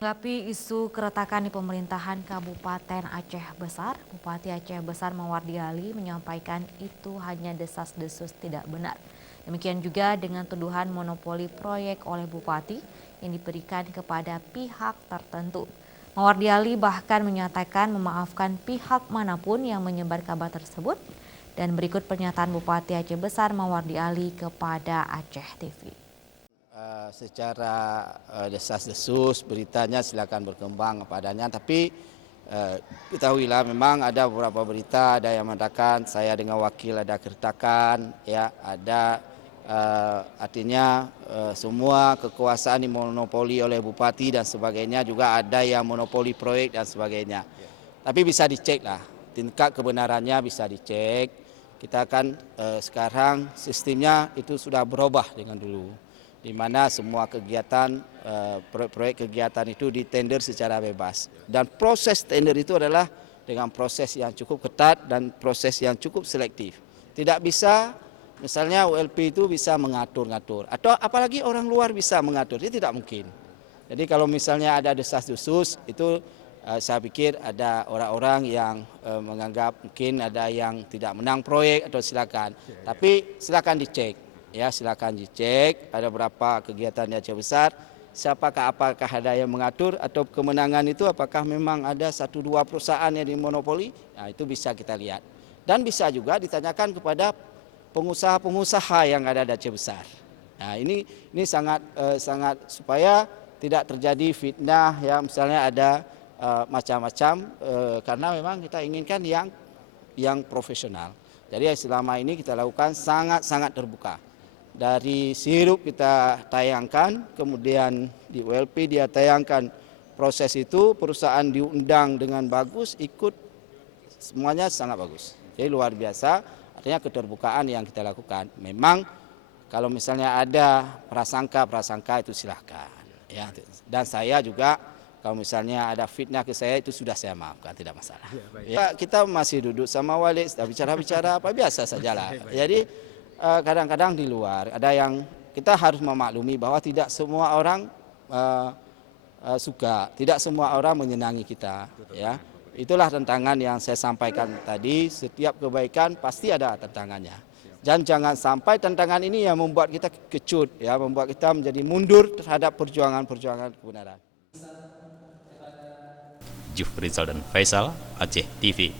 Menanggapi isu keretakan di pemerintahan Kabupaten Aceh Besar, Bupati Aceh Besar Mawardi Ali menyampaikan itu hanya desas-desus tidak benar. Demikian juga dengan tuduhan monopoli proyek oleh Bupati yang diberikan kepada pihak tertentu. Mawardi Ali bahkan menyatakan memaafkan pihak manapun yang menyebar kabar tersebut. Dan berikut pernyataan Bupati Aceh Besar Mawardi Ali kepada Aceh TV. Secara desas-desus beritanya silakan berkembang padanya, tapi ketahuilah memang ada beberapa berita, ada yang mengatakan saya dengan wakil ada keretakan, ya ada artinya semua kekuasaan dimonopoli oleh bupati dan sebagainya, juga ada yang monopoli proyek dan sebagainya. Tapi bisa dicek lah, tingkat kebenarannya bisa dicek. Kita kan sekarang sistemnya itu sudah berubah dengan dulu, di mana semua kegiatan, proyek kegiatan itu ditender secara bebas. Dan proses tender itu adalah dengan proses yang cukup ketat dan proses yang cukup selektif. Tidak bisa, misalnya ULP itu bisa mengatur-ngatur, atau apalagi orang luar bisa mengatur, itu tidak mungkin. Jadi kalau misalnya ada desas-desus, itu saya pikir ada orang-orang yang menganggap mungkin ada yang tidak menang proyek atau silakan. Tapi silakan dicek. Ya, silakan dicek ada berapa kegiatan di Aceh Besar, apakah ada yang mengatur atau kemenangan itu apakah memang ada 1-2 perusahaan yang dimonopoli, nah itu bisa kita lihat. Dan bisa juga ditanyakan kepada pengusaha-pengusaha yang ada di Aceh Besar. Nah ini sangat supaya tidak terjadi fitnah ya, misalnya ada macam-macam, karena memang kita inginkan yang profesional. Jadi selama ini kita lakukan sangat-sangat terbuka. Dari sirup kita tayangkan, kemudian di ULP dia tayangkan proses itu, perusahaan diundang dengan bagus, ikut, semuanya sangat bagus. Jadi luar biasa, artinya keterbukaan yang kita lakukan. Memang kalau misalnya ada prasangka itu silahkan. Ya. Dan saya juga kalau misalnya ada fitnah ke saya itu sudah saya maafkan, tidak masalah. Ya, kita masih duduk sama wali, bicara-bicara apa biasa sajalah. Jadi kadang-kadang di luar ada yang kita harus memaklumi bahwa tidak semua orang suka, tidak semua orang menyenangi kita. Ya, itulah tantangan yang saya sampaikan tadi. Setiap kebaikan pasti ada tantangannya. Dan jangan sampai tantangan ini yang membuat kita kecut, ya, membuat kita menjadi mundur terhadap perjuangan-perjuangan kebenaran. Jufrizal dan Faisal, Aceh TV.